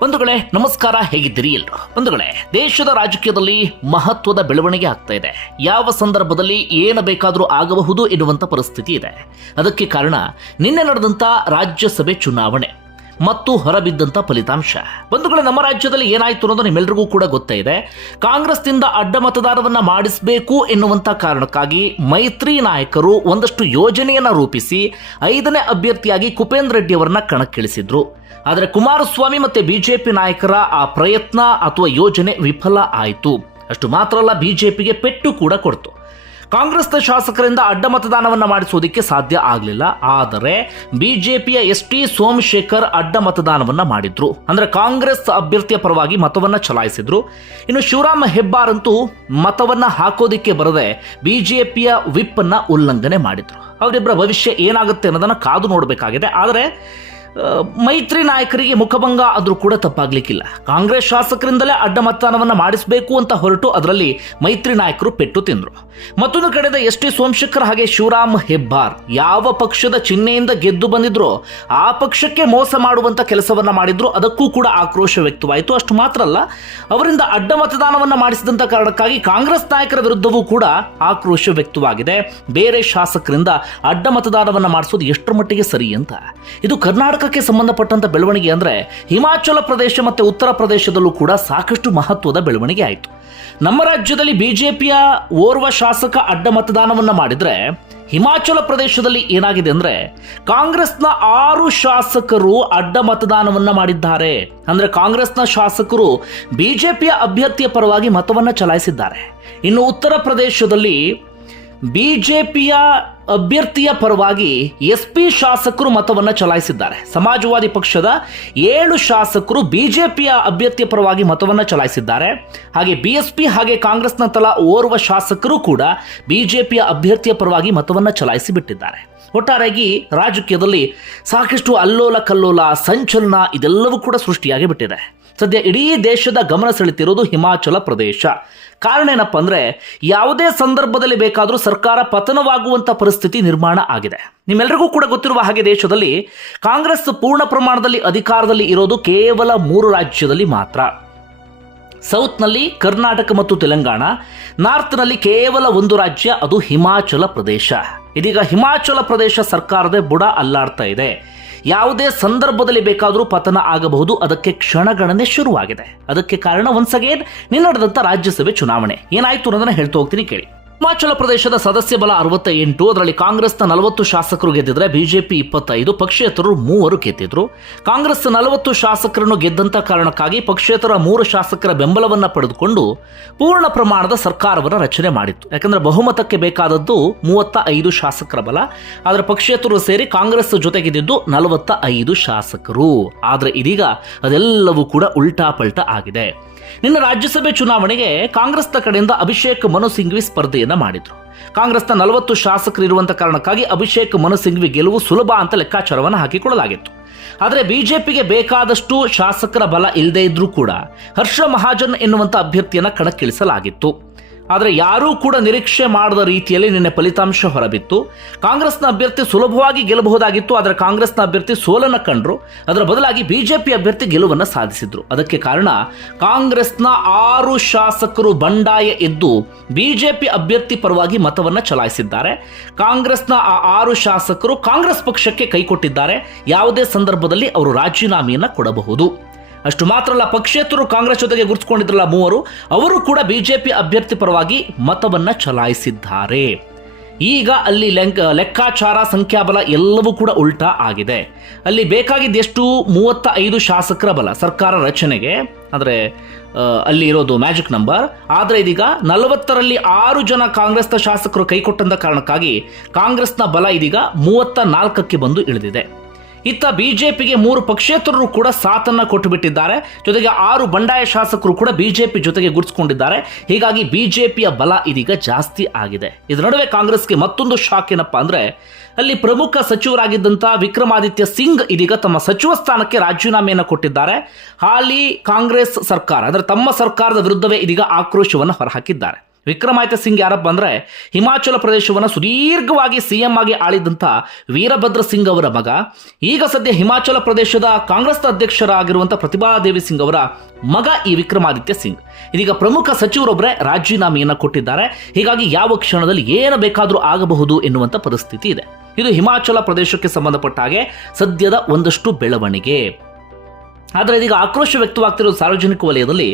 ಬಂಧುಗಳೇ, ನಮಸ್ಕಾರ, ಹೇಗಿದ್ದೀರಿ ಎಲ್ರು ಬಂಧುಗಳೇ, ದೇಶದ ರಾಜಕೀಯದಲ್ಲಿ ಮಹತ್ವದ ಬೆಳವಣಿಗೆ ಆಗ್ತಾ ಇದೆ. ಯಾವ ಸಂದರ್ಭದಲ್ಲಿ ಏನು ಬೇಕಾದರೂ ಆಗಬಹುದು ಎನ್ನುವಂಥ ಪರಿಸ್ಥಿತಿ ಇದೆ. ಅದಕ್ಕೆ ಕಾರಣ, ನಿನ್ನೆ ನಡೆದಂಥ ರಾಜ್ಯಸಭೆ ಚುನಾವಣೆ ಮತ್ತು ಹೊರಬಿದ್ದಂಥ ಫಲಿತಾಂಶ. ಬಂಧುಗಳೇ, ನಮ್ಮ ರಾಜ್ಯದಲ್ಲಿ ಏನಾಯಿತು ಅನ್ನೋದು ನಿಮ್ಮೆಲ್ರಿಗೂ ಕೂಡ ಗೊತ್ತೇ ಇದೆ. ಕಾಂಗ್ರೆಸ್ನಿಂದ ಅಡ್ಡ ಮತದಾರವನ್ನ ಮಾಡಿಸಬೇಕು ಎನ್ನುವಂಥ ಕಾರಣಕ್ಕಾಗಿ ಮೈತ್ರಿ ನಾಯಕರು ಒಂದಷ್ಟು ಯೋಜನೆಯನ್ನು ರೂಪಿಸಿ, ಐದನೇ ಅಭ್ಯರ್ಥಿಯಾಗಿ ಕುಪೇಂದ್ರ ರೆಡ್ಡಿ ಅವರನ್ನ ಕಣಕ್ಕಿಳಿಸಿದ್ರು. ಆದರೆ ಕುಮಾರಸ್ವಾಮಿ ಮತ್ತೆ ಬಿಜೆಪಿ ನಾಯಕರ ಆ ಪ್ರಯತ್ನ ಅಥವಾ ಯೋಜನೆ ವಿಫಲ ಆಯಿತು. ಅಷ್ಟು ಮಾತ್ರ ಅಲ್ಲ, ಬಿಜೆಪಿಗೆ ಪೆಟ್ಟು ಕೂಡ ಕೊಡ್ತು. ಕಾಂಗ್ರೆಸ್ನ ಶಾಸಕರಿಂದ ಅಡ್ಡ ಮತದಾನವನ್ನು ಮಾಡಿಸುವುದಕ್ಕೆ ಸಾಧ್ಯ ಆಗಲಿಲ್ಲ. ಆದರೆ ಬಿಜೆಪಿಯ ಎಸ್ ಟಿ ಸೋಮಶೇಖರ್ ಅಡ್ಡ ಮತದಾನವನ್ನು ಮಾಡಿದ್ರು. ಅಂದ್ರೆ ಕಾಂಗ್ರೆಸ್ ಅಭ್ಯರ್ಥಿಯ ಪರವಾಗಿ ಮತವನ್ನ ಚಲಾಯಿಸಿದ್ರು. ಇನ್ನು ಶಿವರಾಮ ಹೆಬ್ಬಾರ್ ಅಂತೂ ಮತವನ್ನ ಹಾಕೋದಿಕ್ಕೆ ಬರದೆ ಬಿಜೆಪಿಯ ವಿಪ್ ಅನ್ನ ಉಲ್ಲಂಘನೆ ಮಾಡಿದ್ರು. ಅವರಿಬ್ಬರ ಭವಿಷ್ಯ ಏನಾಗುತ್ತೆ ಅನ್ನೋದನ್ನ ಕಾದು ನೋಡಬೇಕಾಗಿದೆ. ಆದರೆ ಮೈತ್ರಿ ನಾಯಕರಿಗೆ ಮುಖಭಂಗ ಆದರೂ ಕೂಡ ತಪ್ಪಾಗ್ಲಿಕ್ಕಿಲ್ಲ. ಕಾಂಗ್ರೆಸ್ ಶಾಸಕರಿಂದಲೇ ಅಡ್ಡ ಮತದಾನವನ್ನು ಮಾಡಿಸಬೇಕು ಅಂತ ಹೊರಟು ಅದರಲ್ಲಿ ಮೈತ್ರಿ ನಾಯಕರು ಪೆಟ್ಟು ತಿಂದರು. ಮತ್ತೊಂದು ಕಡೆದ ಎಸ್ ಟಿ ಸೋಮಶೇಖರ್ ಹಾಗೆ ಶಿವರಾಮ್ ಹೆಬ್ಬಾರ್ ಯಾವ ಪಕ್ಷದ ಚಿಹ್ನೆಯಿಂದ ಗೆದ್ದು ಬಂದಿದ್ರೋ ಆ ಪಕ್ಷಕ್ಕೆ ಮೋಸ ಮಾಡುವಂಥ ಕೆಲಸವನ್ನ ಮಾಡಿದ್ರು. ಅದಕ್ಕೂ ಕೂಡ ಆಕ್ರೋಶ ವ್ಯಕ್ತವಾಯಿತು. ಅಷ್ಟು ಮಾತ್ರ ಅಲ್ಲ, ಅವರಿಂದ ಅಡ್ಡ ಮತದಾನವನ್ನು ಮಾಡಿಸಿದಂಥ ಕಾರಣಕ್ಕಾಗಿ ಕಾಂಗ್ರೆಸ್ ನಾಯಕರ ವಿರುದ್ಧವೂ ಕೂಡ ಆಕ್ರೋಶ ವ್ಯಕ್ತವಾಗಿದೆ. ಬೇರೆ ಶಾಸಕರಿಂದ ಅಡ್ಡ ಮತದಾನವನ್ನು ಮಾಡಿಸೋದು ಎಷ್ಟರ ಮಟ್ಟಿಗೆ ಸರಿ ಅಂತ. ಇದು ಕರ್ನಾಟಕಕ್ಕೆ ಸಂಬಂಧಪಟ್ಟಂತ ಬೆಳವಣಿಗೆ ಅಂದ್ರೆ ಹಿಮಾಚಲ ಪ್ರದೇಶ ಮತ್ತೆ ಉತ್ತರ ಪ್ರದೇಶದಲ್ಲೂ ಕೂಡ ಸಾಕಷ್ಟು ಮಹತ್ವದ ಬೆಳವಣಿಗೆ ಆಯಿತು. ನಮ್ಮ ರಾಜ್ಯದಲ್ಲಿ ಬಿಜೆಪಿಯ ಓರ್ವ ಶಾಸಕ ಅಡ್ಡ ಮತದಾನವನ್ನ ಮಾಡಿದ್ರೆ ಹಿಮಾಚಲ ಪ್ರದೇಶದಲ್ಲಿ ಏನಾಗಿದೆ ಅಂದ್ರೆ ಕಾಂಗ್ರೆಸ್ನ ಆರು ಶಾಸಕರು ಅಡ್ಡ ಮತದಾನವನ್ನ ಮಾಡಿದ್ದಾರೆ. ಅಂದ್ರೆ ಕಾಂಗ್ರೆಸ್ನ ಶಾಸಕರು ಬಿಜೆಪಿಯ ಅಭ್ಯರ್ಥಿಯ ಪರವಾಗಿ ಮತವನ್ನ ಚಲಾಯಿಸಿದ್ದಾರೆ. ಇನ್ನು ಉತ್ತರ ಪ್ರದೇಶದಲ್ಲಿ ಬಿಜೆಪಿಯ ಅಭ್ಯರ್ಥಿಯ ಪರವಾಗಿ ಎಸ್ ಪಿ ಶಾಸಕರು ಮತವನ್ನು ಚಲಾಯಿಸಿದ್ದಾರೆ. ಸಮಾಜವಾದಿ ಪಕ್ಷದ ಏಳು ಶಾಸಕರು ಬಿಜೆಪಿಯ ಅಭ್ಯರ್ಥಿಯ ಪರವಾಗಿ ಮತವನ್ನು ಚಲಾಯಿಸಿದ್ದಾರೆ. ಹಾಗೆ ಬಿಎಸ್ಪಿ ಹಾಗೆ ಕಾಂಗ್ರೆಸ್ನ ತಲಾ ಓರ್ವ ಶಾಸಕರು ಕೂಡ ಬಿಜೆಪಿಯ ಅಭ್ಯರ್ಥಿಯ ಪರವಾಗಿ ಮತವನ್ನು ಚಲಾಯಿಸಿ ಬಿಟ್ಟಿದ್ದಾರೆ. ಒಟ್ಟಾರೆಯಾಗಿ ರಾಜಕೀಯದಲ್ಲಿ ಸಾಕಷ್ಟು ಅಲ್ಲೋಲ ಕಲ್ಲೋಲ, ಸಂಚಲನ ಇದೆಲ್ಲವೂ ಕೂಡ ಸೃಷ್ಟಿಯಾಗಿ ಬಿಟ್ಟಿದೆ. ಸದ್ಯ ಇಡೀ ದೇಶದ ಗಮನ ಸೆಳೆತಿರೋದು ಹಿಮಾಚಲ ಪ್ರದೇಶ. ಕಾರಣ ಏನಪ್ಪ ಅಂದರೆ, ಯಾವುದೇ ಸಂದರ್ಭದಲ್ಲಿ ಬೇಕಾದರೂ ಸರ್ಕಾರ ಪತನವಾಗುವಂಥ ಪರಿಸ್ಥಿತಿ ನಿರ್ಮಾಣ ಆಗಿದೆ. ನಿಮ್ಮೆಲ್ಲರಿಗೂ ಕೂಡ ಗೊತ್ತಿರುವ ಹಾಗೆ ದೇಶದಲ್ಲಿ ಕಾಂಗ್ರೆಸ್ ಪೂರ್ಣ ಪ್ರಮಾಣದಲ್ಲಿ ಅಧಿಕಾರದಲ್ಲಿ ಇರೋದು ಕೇವಲ ಮೂರು ರಾಜ್ಯದಲ್ಲಿ ಮಾತ್ರ. ಸೌತ್ನಲ್ಲಿ ಕರ್ನಾಟಕ ಮತ್ತು ತೆಲಂಗಾಣ ನಾರ್ತ್ನಲ್ಲಿ ಕೇವಲ ಒಂದು ರಾಜ್ಯ, ಅದು ಹಿಮಾಚಲ ಪ್ರದೇಶ. ಇದೀಗ ಹಿಮಾಚಲ ಪ್ರದೇಶ ಸರ್ಕಾರದ ಬುಡ ಅಲ್ಲಾಡ್ತಾ ಇದೆ. ಯಾವುದೇ ಸಂದರ್ಭದಲ್ಲಿ ಬೇಕಾದರೂ ಪತನ ಆಗಬಹುದು. ಅದಕ್ಕೆ ಕ್ಷಣಗಣನೆ ಶುರುವಾಗಿದೆ. ಅದಕ್ಕೆ ಕಾರಣ ಒನ್ಸ್ ಅಗೇನ್ ನಿನ್ನ ನಡೆದಂತ ರಾಜ್ಯಸಭೆ ಚುನಾವಣೆ. ಏನಾಯ್ತು ಅನ್ನೋದನ್ನ ಹೇಳ್ತಾ ಹೋಗ್ತೀನಿ ಕೇಳಿ. ಹಿಮಾಚಲ ಪ್ರದೇಶದ ಸದಸ್ಯ ಬಲ ಅರವತ್ತ ಎಂಟು ಅದರಲ್ಲಿ ಕಾಂಗ್ರೆಸ್ನ ನಲವತ್ತು ಶಾಸಕರು ಗೆದ್ದಿದ್ರೆ ಬಿಜೆಪಿ ಇಪ್ಪತ್ತೈದು, ಪಕ್ಷೇತರರು ಮೂವರು ಗೆದ್ದಿದ್ರು. ಕಾಂಗ್ರೆಸ್ ನಲವತ್ತು ಶಾಸಕರನ್ನು ಗೆದ್ದಂತ ಕಾರಣಕ್ಕಾಗಿ ಪಕ್ಷೇತರ ಮೂರು ಶಾಸಕರ ಬೆಂಬಲವನ್ನು ಪಡೆದುಕೊಂಡು ಪೂರ್ಣ ಪ್ರಮಾಣದ ಸರ್ಕಾರವನ್ನು ರಚನೆ ಮಾಡಿತ್ತು. ಯಾಕಂದ್ರೆ ಬಹುಮತಕ್ಕೆ ಬೇಕಾದದ್ದು ಮೂವತ್ತ ಐದು ಶಾಸಕರ ಬಲ, ಆದರೆ ಪಕ್ಷೇತರರು ಸೇರಿ ಕಾಂಗ್ರೆಸ್ ಜೊತೆಗಿದ್ದು ನಲವತ್ತ ಐದು ಶಾಸಕರು. ಆದರೆ ಇದೀಗ ಅದೆಲ್ಲವೂ ಕೂಡ ಉಲ್ಟಾ ಪಲ್ಟಾ ಆಗಿದೆ. ನಿನ್ನ ರಾಜ್ಯಸಭೆ ಚುನಾವಣೆಗೆ ಕಾಂಗ್ರೆಸ್ನ ಕಡೆಯಿಂದ ಅಭಿಷೇಕ್ ಮನು ಸಿಂಘ್ವಿ ಸ್ಪರ್ಧೆಯನ್ನ ಮಾಡಿದ್ರು. ಕಾಂಗ್ರೆಸ್ನ ನಲವತ್ತು ಶಾಸಕರು ಇರುವಂತ ಕಾರಣಕ್ಕಾಗಿ ಅಭಿಷೇಕ್ ಮನು ಸಿಂಘ್ವಿ ಗೆಲುವು ಸುಲಭ ಅಂತ ಲೆಕ್ಕಾಚಾರವನ್ನು ಹಾಕಿಕೊಳ್ಳಲಾಗಿತ್ತು. ಆದರೆ ಬಿಜೆಪಿಗೆ ಬೇಕಾದಷ್ಟು ಶಾಸಕರ ಬಲ ಇಲ್ಲದೇ ಇದ್ರೂ ಕೂಡ ಹರ್ಷ ಮಹಾಜನ್ ಎನ್ನುವಂಥ ಅಭ್ಯರ್ಥಿಯನ್ನ ಕಣಕ್ಕಿಳಿಸಲಾಗಿತ್ತು. ಆದರೆ ಯಾರೂ ಕೂಡ ನಿರೀಕ್ಷೆ ಮಾಡದ ರೀತಿಯಲ್ಲಿ ನಿನ್ನೆ ಫಲಿತಾಂಶ ಹೊರಬಿತ್ತು. ಕಾಂಗ್ರೆಸ್ನ ಅಭ್ಯರ್ಥಿ ಸುಲಭವಾಗಿ ಗೆಲ್ಲಬಹುದಾಗಿತ್ತು, ಆದರೆ ಕಾಂಗ್ರೆಸ್ನ ಅಭ್ಯರ್ಥಿ ಸೋಲನ್ನು ಕಂಡ್ರು. ಅದರ ಬದಲಾಗಿ ಬಿಜೆಪಿ ಅಭ್ಯರ್ಥಿ ಗೆಲುವನ್ನು ಸಾಧಿಸಿದ್ರು. ಅದಕ್ಕೆ ಕಾರಣ ಕಾಂಗ್ರೆಸ್ನ ಆರು ಶಾಸಕರು ಬಂಡಾಯ ಎದ್ದು ಬಿಜೆಪಿ ಅಭ್ಯರ್ಥಿ ಪರವಾಗಿ ಮತವನ್ನು ಚಲಾಯಿಸಿದ್ದಾರೆ. ಕಾಂಗ್ರೆಸ್ನ ಆ ಆರು ಶಾಸಕರು ಕಾಂಗ್ರೆಸ್ ಪಕ್ಷಕ್ಕೆ ಕೈಕೊಟ್ಟಿದ್ದಾರೆ ಯಾವುದೇ ಸಂದರ್ಭದಲ್ಲಿ ಅವರು ರಾಜೀನಾಮೆಯನ್ನು ಕೊಡಬಹುದು. ಅಷ್ಟು ಮಾತ್ರ ಅಲ್ಲ ಪಕ್ಷೇತರರು ಕಾಂಗ್ರೆಸ್ ಜೊತೆಗೆ ಗುರುತಿಸಿಕೊಂಡಿದ್ರಲ್ಲ ಮೂವರು, ಅವರು ಕೂಡ ಬಿಜೆಪಿ ಅಭ್ಯರ್ಥಿ ಪರವಾಗಿ ಮತವನ್ನ ಚಲಾಯಿಸಿದ್ದಾರೆ. ಈಗ ಅಲ್ಲಿ ಲೆಂಕ್, ಲೆಕ್ಕಾಚಾರ, ಸಂಖ್ಯಾಬಲ ಎಲ್ಲವೂ ಕೂಡ ಉಲ್ಟಾ ಆಗಿದೆ. ಅಲ್ಲಿ ಬೇಕಾಗಿದ್ದಷ್ಟು ಮೂವತ್ತ ಐದು ಶಾಸಕರ ಬಲ, ಸರ್ಕಾರ ರಚನೆಗೆ ಅಂದರೆ ಅಲ್ಲಿ ಇರೋದು ಮ್ಯಾಜಿಕ್ ನಂಬರ್. ಆದರೆ ಇದೀಗ ನಲವತ್ತರಲ್ಲಿ ಆರು ಜನ ಕಾಂಗ್ರೆಸ್ನ ಶಾಸಕರು ಕೈಕೊಟ್ಟಂತ ಕಾರಣಕ್ಕಾಗಿ ಕಾಂಗ್ರೆಸ್ನ ಬಲ ಇದೀಗ ಮೂವತ್ತ ನಾಲ್ಕಕ್ಕೆ ಬಂದು ಇಳಿದಿದೆ. ಇತ್ತ ಬಿಜೆಪಿಗೆ ಮೂರು ಪಕ್ಷೇತರರು ಕೂಡ ಸಾಥನ್ನ ಕೊಟ್ಟು ಬಿಟ್ಟಿದ್ದಾರೆ ಜೊತೆಗೆ ಆರು ಬಂಡಾಯ ಶಾಸಕರು ಕೂಡ ಬಿಜೆಪಿ ಜೊತೆಗೆ ಗುರುತಿಸಿಕೊಂಡಿದ್ದಾರೆ. ಹೀಗಾಗಿ ಬಿಜೆಪಿಯ ಬಲ ಇದೀಗ ಜಾಸ್ತಿ ಆಗಿದೆ. ಇದರ ನಡುವೆ ಕಾಂಗ್ರೆಸ್ಗೆ ಮತ್ತೊಂದು ಶಾಕ್ ಏನಪ್ಪ ಅಂದ್ರೆ, ಅಲ್ಲಿ ಪ್ರಮುಖ ಸಚಿವರಾಗಿದ್ದಂತಹ ವಿಕ್ರಮಾದಿತ್ಯ ಸಿಂಗ್ ಇದೀಗ ತಮ್ಮ ಸಚಿವ ಸ್ಥಾನಕ್ಕೆ ರಾಜೀನಾಮೆಯನ್ನು ಕೊಟ್ಟಿದ್ದಾರೆ. ಹಾಲಿ ಕಾಂಗ್ರೆಸ್ ಸರ್ಕಾರ, ಅಂದ್ರೆ ತಮ್ಮ ಸರ್ಕಾರದ ವಿರುದ್ಧವೇ ಇದೀಗ ಆಕ್ರೋಶವನ್ನು ಹೊರಹಾಕಿದ್ದಾರೆ. ವಿಕ್ರಮಾದಿತ್ಯ ಸಿಂಗ್ ಯಾರಪ್ಪ ಅಂದರೆ ಹಿಮಾಚಲ ಪ್ರದೇಶವನ್ನು ಸುದೀರ್ಘವಾಗಿ ಸಿಎಂ ಆಗಿ ಆಳಿದಂಥ ವೀರಭದ್ರ ಸಿಂಗ್ ಅವರ ಮಗ. ಈಗ ಸದ್ಯ ಹಿಮಾಚಲ ಪ್ರದೇಶದ ಕಾಂಗ್ರೆಸ್ ಅಧ್ಯಕ್ಷರಾಗಿರುವಂಥ ಪ್ರತಿಭಾದೇವಿ ಸಿಂಗ್ ಅವರ ಮಗ ಈ ವಿಕ್ರಮಾದಿತ್ಯ ಸಿಂಗ್. ಇದೀಗ ಪ್ರಮುಖ ಸಚಿವರೊಬ್ಬರೇ ರಾಜೀನಾಮೆಯನ್ನು ಕೊಟ್ಟಿದ್ದಾರೆ. ಹೀಗಾಗಿ ಯಾವ ಕ್ಷಣದಲ್ಲಿ ಏನು ಬೇಕಾದರೂ ಆಗಬಹುದು ಎನ್ನುವಂಥ ಪರಿಸ್ಥಿತಿ ಇದೆ. ಇದು ಹಿಮಾಚಲ ಪ್ರದೇಶಕ್ಕೆ ಸಂಬಂಧಪಟ್ಟ ಹಾಗೆ ಸದ್ಯದ ಒಂದಷ್ಟು ಬೆಳವಣಿಗೆ. ಆದರೆ ಇದೀಗ ಆಕ್ರೋಶ ವ್ಯಕ್ತವಾಗ್ತಿರೋ ಸಾರ್ವಜನಿಕ ವಲಯದಲ್ಲಿ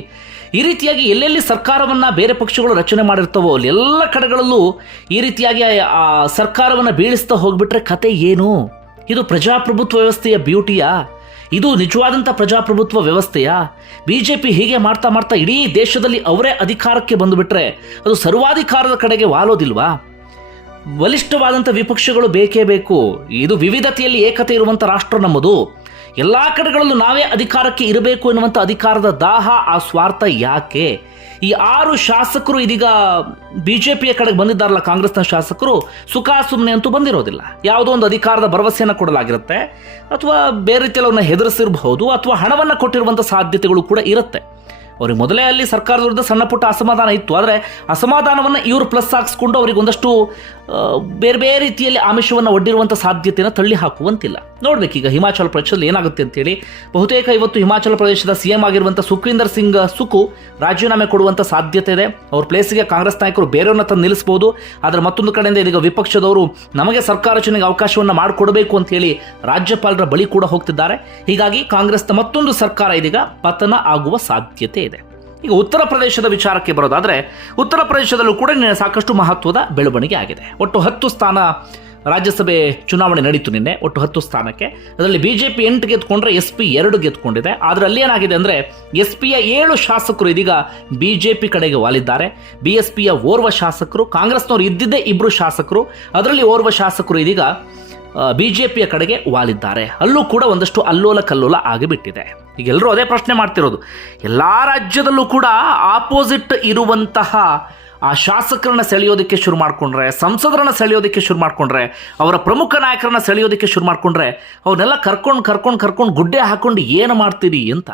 ಈ ರೀತಿಯಾಗಿ ಎಲ್ಲೆಲ್ಲಿ ಸರ್ಕಾರವನ್ನು ಬೇರೆ ಪಕ್ಷಗಳು ರಚನೆ ಮಾಡಿರ್ತವೋ ಎಲ್ಲ ಕಡೆಗಳಲ್ಲೂ ಈ ರೀತಿಯಾಗಿ ಆ ಸರ್ಕಾರವನ್ನು ಬೀಳಿಸ್ತಾ ಹೋಗ್ಬಿಟ್ರೆ ಕತೆ ಏನು? ಇದು ಪ್ರಜಾಪ್ರಭುತ್ವ ವ್ಯವಸ್ಥೆಯ ಬ್ಯೂಟಿಯಾ? ಇದು ನಿಜವಾದಂಥ ಪ್ರಜಾಪ್ರಭುತ್ವ ವ್ಯವಸ್ಥೆಯಾ? ಬಿ ಜೆ ಪಿ ಹೀಗೆ ಮಾಡ್ತಾ ಮಾಡ್ತಾ ಇಡೀ ದೇಶದಲ್ಲಿ ಅವರೇ ಅಧಿಕಾರಕ್ಕೆ ಬಂದುಬಿಟ್ರೆ ಅದು ಸರ್ವಾಧಿಕಾರದ ಕಡೆಗೆ ವಾಲೋದಿಲ್ವಾ? ಬಲಿಷ್ಠವಾದಂಥ ವಿಪಕ್ಷಗಳು ಬೇಕೇ ಬೇಕು. ಇದು ವಿವಿಧತೆಯಲ್ಲಿ ಏಕತೆ ಇರುವಂಥ ರಾಷ್ಟ್ರ ನಮ್ಮದು. ಎಲ್ಲ ಕಡೆಗಳಲ್ಲೂ ನಾವೇ ಅಧಿಕಾರಕ್ಕೆ ಇರಬೇಕು ಎನ್ನುವಂಥ ಅಧಿಕಾರದ ದಾಹ ಆ ಸ್ವಾರ್ಥ ಯಾಕೆ? ಈ ಆರು ಶಾಸಕರು ಇದೀಗ ಬಿ ಜೆ ಪಿಯ ಕಡೆಗೆ ಬಂದಿದ್ದಾರಲ್ಲ ಕಾಂಗ್ರೆಸ್ನ ಶಾಸಕರು, ಸುಖ ಸುಮ್ಮನೆ ಅಂತೂ ಬಂದಿರೋದಿಲ್ಲ. ಯಾವುದೋ ಒಂದು ಅಧಿಕಾರದ ಭರವಸೆಯನ್ನು ಕೊಡಲಾಗಿರುತ್ತೆ, ಅಥವಾ ಬೇರೆ ರೀತಿಯಲ್ಲಿ ಅವ್ರನ್ನ ಹೆದರಿಸಿರಬಹುದು, ಅಥವಾ ಹಣವನ್ನು ಕೊಟ್ಟಿರುವಂಥ ಸಾಧ್ಯತೆಗಳು ಕೂಡ ಇರುತ್ತೆ. ಅವ್ರಿಗೆ ಮೊದಲೇ ಅಲ್ಲಿ ಸರ್ಕಾರದ ವಿರುದ್ಧ ಸಣ್ಣ ಪುಟ್ಟ ಅಸಮಾಧಾನ ಇತ್ತು. ಆದರೆ ಅಸಮಾಧಾನವನ್ನು ಇವರು ಪ್ಲಸ್ ಹಾಕ್ಸ್ಕೊಂಡು ಅವರಿಗೊಂದಷ್ಟು ಬೇರೆ ಬೇರೆ ರೀತಿಯಲ್ಲಿ ಆಮಿಷವನ್ನು ಒಡ್ಡಿರುವಂಥ ಸಾಧ್ಯತೆಯನ್ನು ತಳ್ಳಿ ಹಾಕುವಂತಿಲ್ಲ ನೋಡ್ಬೇಕೀಗ. ಹಿಮಾಚಲ ಪ್ರದೇಶದಲ್ಲಿ ಏನಾಗುತ್ತೆ ಅಂತೇಳಿ, ಬಹುತೇಕ ಇವತ್ತು ಹಿಮಾಚಲ ಪ್ರದೇಶದ ಸಿಎಂ ಆಗಿರುವಂಥ ಸುಖವಿಂದರ್ ಸಿಂಗ್ ಸುಕು ರಾಜೀನಾಮೆ ಕೊಡುವಂಥ ಸಾಧ್ಯತೆ ಇದೆ. ಅವ್ರ ಪ್ಲೇಸಿಗೆ ಕಾಂಗ್ರೆಸ್ ನಾಯಕರು ಬೇರೆಯವ್ರನ್ನ ತಂದು ನಿಲ್ಲಿಸಬಹುದು ಆದರೆ ಮತ್ತೊಂದು ಕಡೆಯಿಂದ ಇದೀಗ ವಿಪಕ್ಷದವರು ನಮಗೆ ಸರ್ಕಾರ ರಚನೆಗೆ ಅವಕಾಶವನ್ನು ಮಾಡಿಕೊಡಬೇಕು ಅಂತ ಹೇಳಿ ರಾಜ್ಯಪಾಲರ ಬಳಿ ಕೂಡ ಹೋಗ್ತಿದ್ದಾರೆ. ಹೀಗಾಗಿ ಕಾಂಗ್ರೆಸ್ನ ಮತ್ತೊಂದು ಸರ್ಕಾರ ಇದೀಗ ಪತನ ಆಗುವ ಸಾಧ್ಯತೆ ಇದೆ. ಈಗ ಉತ್ತರ ಪ್ರದೇಶದ ವಿಚಾರಕ್ಕೆ ಬರೋದಾದರೆ, ಉತ್ತರ ಪ್ರದೇಶದಲ್ಲೂ ಕೂಡ ಸಾಕಷ್ಟು ಮಹತ್ವದ ಬೆಳವಣಿಗೆ ಆಗಿದೆ. ಒಟ್ಟು ಹತ್ತು ಸ್ಥಾನ ರಾಜ್ಯಸಭೆ ಚುನಾವಣೆ ನಡೀತು ನಿನ್ನೆ, ಒಟ್ಟು ಹತ್ತು ಸ್ಥಾನಕ್ಕೆ. ಅದರಲ್ಲಿ ಬಿಜೆಪಿ ಎಂಟು ಗೆದ್ಕೊಂಡ್ರೆ ಎಸ್ ಪಿ ಎರಡು ಗೆದ್ಕೊಂಡಿದೆ. ಆದರೆ ಅಲ್ಲಿ ಏನಾಗಿದೆ ಅಂದರೆ ಎಸ್ ಪಿಯ ಏಳು ಶಾಸಕರು ಇದೀಗ ಬಿಜೆಪಿ ಕಡೆಗೆ ವಾಲಿದ್ದಾರೆ. ಬಿ ಎಸ್ ಪಿಯ ಓರ್ವ ಶಾಸಕರು, ಕಾಂಗ್ರೆಸ್ನವರು ಇದ್ದಿದ್ದೇ ಇಬ್ಬರು ಶಾಸಕರು. ಅದರಲ್ಲಿ ಓರ್ವ ಶಾಸಕರು ಇದೀಗ ಬಿಜೆಪಿಯ ಕಡೆಗೆ ವಾಲಿದ್ದಾರೆ. ಅಲ್ಲೂ ಕೂಡ ಒಂದಷ್ಟು ಅಲ್ಲೋಲ ಕಲ್ಲೋಲ ಆಗಿಬಿಟ್ಟಿದೆ. ಈಗ ಎಲ್ಲರೂ ಅದೇ ಪ್ರಶ್ನೆ ಮಾಡ್ತಿರೋದು. ಎಲ್ಲ ರಾಜ್ಯದಲ್ಲೂ ಕೂಡ ಆಪೋಸಿಟ್ ಇರುವಂತಹ ಆ ಶಾಸಕರನ್ನ ಸೆಳೆಯೋದಕ್ಕೆ ಶುರು ಮಾಡಿಕೊಂಡ್ರೆ, ಸಂಸದರನ್ನ ಸೆಳೆಯೋದಕ್ಕೆ ಶುರು ಮಾಡಿಕೊಂಡ್ರೆ, ಅವರ ಪ್ರಮುಖ ನಾಯಕರನ್ನ ಸೆಳೆಯೋದಕ್ಕೆ ಶುರು ಮಾಡಿಕೊಂಡ್ರೆ, ಅವನ್ನೆಲ್ಲ ಕರ್ಕೊಂಡು ಕರ್ಕೊಂಡು ಕರ್ಕೊಂಡು ಗುಡ್ಡೆ ಹಾಕೊಂಡು ಏನು ಮಾಡ್ತೀರಿ ಅಂತ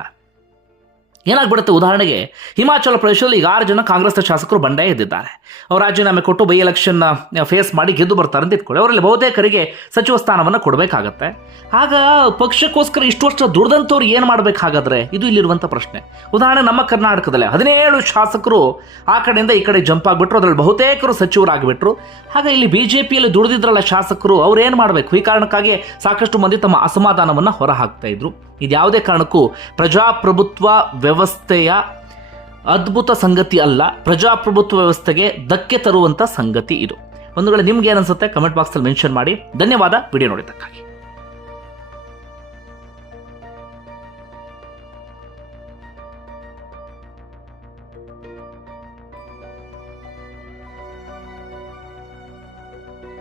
ಏನಾಗ್ಬಿಡುತ್ತೆ? ಉದಾಹರಣೆಗೆ, ಹಿಮಾಚಲ ಪ್ರದೇಶದಲ್ಲಿ ಈಗ ಆರು ಜನ ಕಾಂಗ್ರೆಸ್ನ ಶಾಸಕರು ಬಂಡೆ ಎದ್ದಿದ್ದಾರೆ. ಅವರು ರಾಜೀನಾಮೆ ಕೊಟ್ಟು ಬೈ ಎಲೆಕ್ಷನ್ನ ಫೇಸ್ ಮಾಡಿ ಗೆದ್ದು ಬರ್ತಾರೆ ಅಂತ ಇಟ್ಕೊಳ್ಳಿ. ಅವರಲ್ಲಿ ಬಹುತೇಕರಿಗೆ ಸಚಿವ ಸ್ಥಾನವನ್ನು ಕೊಡಬೇಕಾಗತ್ತೆ. ಆಗ ಪಕ್ಷಕ್ಕೋಸ್ಕರ ಇಷ್ಟು ವರ್ಷ ದುಡ್ದಂಥವ್ರು ಏನು ಮಾಡಬೇಕಾಗಾದ್ರೆ? ಇದು ಇಲ್ಲಿರುವಂಥ ಪ್ರಶ್ನೆ. ಉದಾಹರಣೆ ನಮ್ಮ ಕರ್ನಾಟಕದಲ್ಲಿ, ಹದಿನೇಳು ಶಾಸಕರು ಆ ಕಡೆಯಿಂದ ಈ ಕಡೆ ಜಂಪ್ ಆಗಿಬಿಟ್ರು, ಅದರಲ್ಲಿ ಬಹುತೇಕರು ಸಚಿವರಾಗಿಬಿಟ್ರು. ಆಗ ಇಲ್ಲಿ ಬಿ ಜೆ ಪಿಯಲ್ಲಿ ದುಡಿದಿದ್ರಲ್ಲ ಶಾಸಕರು, ಅವ್ರು ಏನು ಮಾಡಬೇಕು? ಈ ಕಾರಣಕ್ಕಾಗಿ ಸಾಕಷ್ಟು ಮಂದಿ ತಮ್ಮ ಅಸಮಾಧಾನವನ್ನು ಹೊರಹಾಕ್ತಾ ಇದ್ರು. ಇದು ಯಾವುದೇ ಕಾರಣಕ್ಕೂ ಪ್ರಜಾಪ್ರಭುತ್ವ ವ್ಯವಸ್ಥೆಯ ಅದ್ಭುತ ಸಂಗತಿ ಅಲ್ಲ, ಪ್ರಜಾಪ್ರಭುತ್ವ ವ್ಯವಸ್ಥೆಗೆ ಧಕ್ಕೆ ತರುವಂಥ ಸಂಗತಿ ಇದು. ಒಂದು ವೇಳೆ ನಿಮ್ಗೆ ಏನನ್ಸುತ್ತೆ ಕಮೆಂಟ್ ಬಾಕ್ಸಲ್ಲಿ ಮೆನ್ಷನ್ ಮಾಡಿ. ಧನ್ಯವಾದ. ವಿಡಿಯೋ ನೋಡಿದ್ದಕ್ಕಾಗಿ.